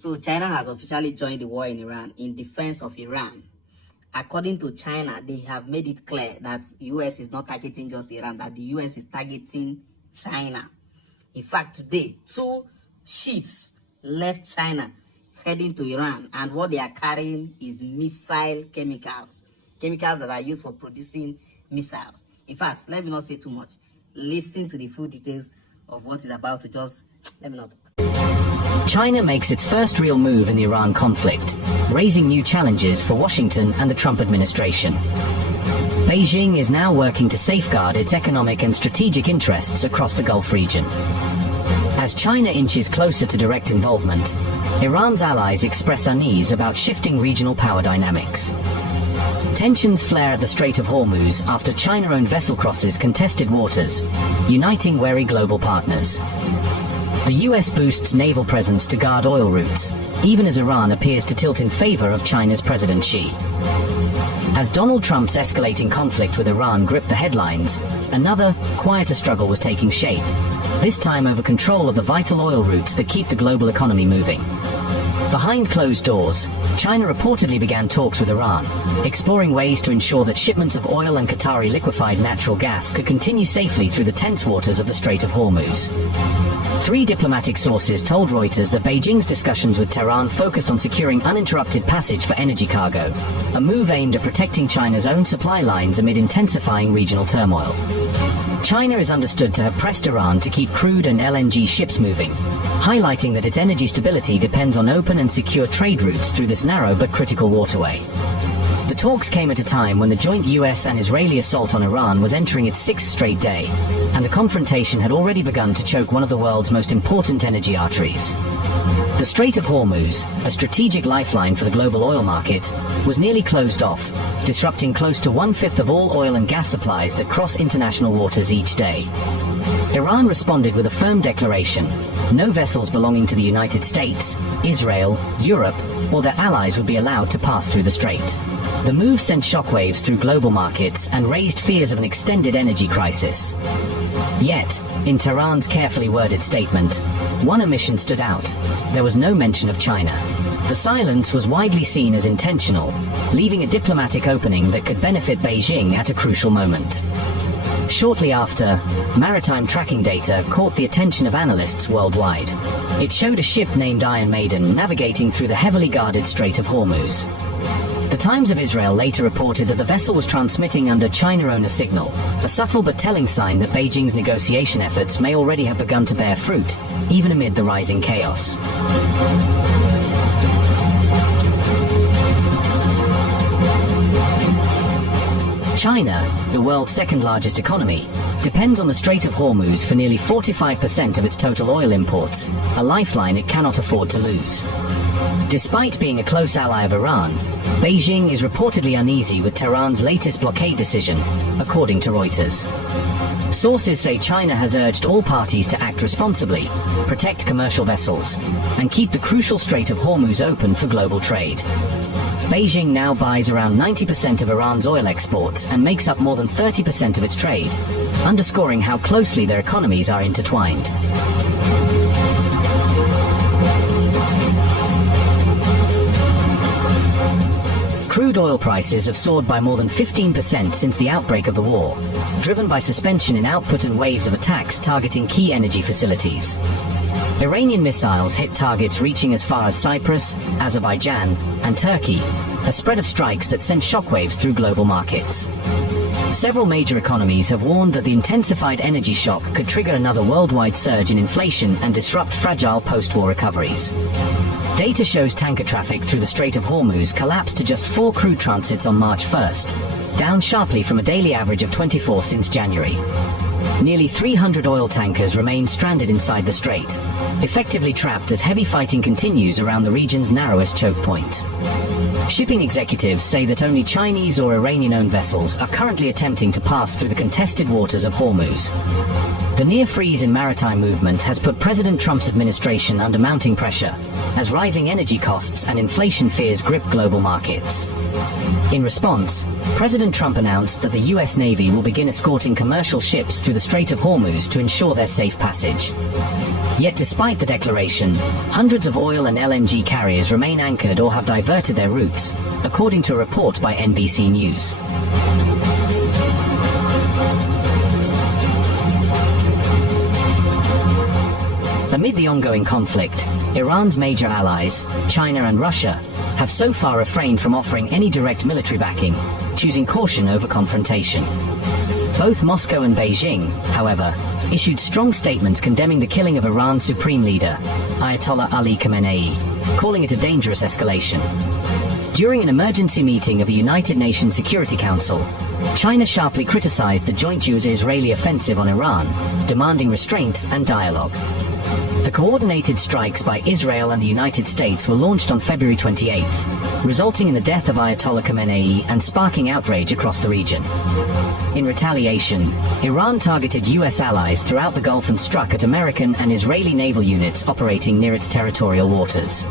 So China has officially joined the war in Iran in defense of Iran. According to China, they have made it clear that the US is not targeting just Iran, that the US is targeting China. In fact, today, 2 ships left China heading to Iran, and what they are carrying is missile chemicals that are used for producing missiles. In fact, let me not say too much. Listen to the full details of what is about to just, let me not talk. China makes its first real move in the Iran conflict, raising new challenges for Washington and the Trump administration. Beijing is now working to safeguard its economic and strategic interests across the Gulf region. As China inches closer to direct involvement, Iran's allies express unease about shifting regional power dynamics. Tensions flare at the Strait of Hormuz after China-owned vessel crosses contested waters, uniting wary global partners. The US boosts naval presence to guard oil routes, even as Iran appears to tilt in favor of China's President Xi. As Donald Trump's escalating conflict with Iran gripped the headlines, another, quieter struggle was taking shape, this time over control of the vital oil routes that keep the global economy moving. Behind closed doors, China reportedly began talks with Iran, exploring ways to ensure that shipments of oil and Qatari liquefied natural gas could continue safely through the tense waters of the Strait of Hormuz. 3 diplomatic sources told Reuters that Beijing's discussions with Tehran focused on securing uninterrupted passage for energy cargo, a move aimed at protecting China's own supply lines amid intensifying regional turmoil. China is understood to have pressed Iran to keep crude and LNG ships moving, highlighting that its energy stability depends on open and secure trade routes through this narrow but critical waterway. The talks came at a time when the joint US and Israeli assault on Iran was entering its 6th straight day, and the confrontation had already begun to choke one of the world's most important energy arteries. The Strait of Hormuz, a strategic lifeline for the global oil market, was nearly closed off, disrupting close to 1/5 of all oil and gas supplies that cross international waters each day. Iran responded with a firm declaration: no vessels belonging to the United States, Israel, Europe, or their allies would be allowed to pass through the strait. The move sent shockwaves through global markets and raised fears of an extended energy crisis. Yet, in Tehran's carefully worded statement, one omission stood out: there was no mention of China. The silence was widely seen as intentional, leaving a diplomatic opening that could benefit Beijing at a crucial moment. Shortly after, maritime tracking data caught the attention of analysts worldwide. It showed a ship named Iron Maiden navigating through the heavily guarded Strait of Hormuz. The Times of Israel later reported that the vessel was transmitting under China-owner signal, a subtle but telling sign that Beijing's negotiation efforts may already have begun to bear fruit, even amid the rising chaos. China, the world's 2nd largest economy, depends on the Strait of Hormuz for nearly 45% of its total oil imports, a lifeline it cannot afford to lose. Despite being a close ally of Iran, Beijing is reportedly uneasy with Tehran's latest blockade decision, according to Reuters. Sources say China has urged all parties to act responsibly, protect commercial vessels, and keep the crucial Strait of Hormuz open for global trade. Beijing now buys around 90% of Iran's oil exports and makes up more than 30% of its trade, underscoring how closely their economies are intertwined. Crude oil prices have soared by more than 15% since the outbreak of the war, driven by suspension in output and waves of attacks targeting key energy facilities. Iranian missiles hit targets reaching as far as Cyprus, Azerbaijan, and Turkey, a spread of strikes that sent shockwaves through global markets. Several major economies have warned that the intensified energy shock could trigger another worldwide surge in inflation and disrupt fragile post-war recoveries. Data shows tanker traffic through the Strait of Hormuz collapsed to just 4 crude transits on March 1st, down sharply from a daily average of 24 since January. Nearly 300 oil tankers remain stranded inside the strait, effectively trapped as heavy fighting continues around the region's narrowest choke point. Shipping executives say that only Chinese or Iranian-owned vessels are currently attempting to pass through the contested waters of Hormuz. The near freeze in maritime movement has put President Trump's administration under mounting pressure, as rising energy costs and inflation fears grip global markets. In response, President Trump announced that the U.S. Navy will begin escorting commercial ships through the Strait of Hormuz to ensure their safe passage. Yet despite the declaration, hundreds of oil and LNG carriers remain anchored or have diverted their routes, according to a report by NBC News. Amid the ongoing conflict, Iran's major allies, China and Russia, have so far refrained from offering any direct military backing, choosing caution over confrontation. Both Moscow and Beijing, however, issued strong statements condemning the killing of Iran's supreme leader, Ayatollah Ali Khamenei, calling it a dangerous escalation. During an emergency meeting of the United Nations Security Council, China sharply criticized the joint US-Israeli offensive on Iran, demanding restraint and dialogue. The coordinated strikes by Israel and the United States were launched on February 28th, resulting in the death of Ayatollah Khamenei and sparking outrage across the region. In retaliation, Iran targeted US allies throughout the Gulf and struck at American and Israeli naval units operating near its territorial waters.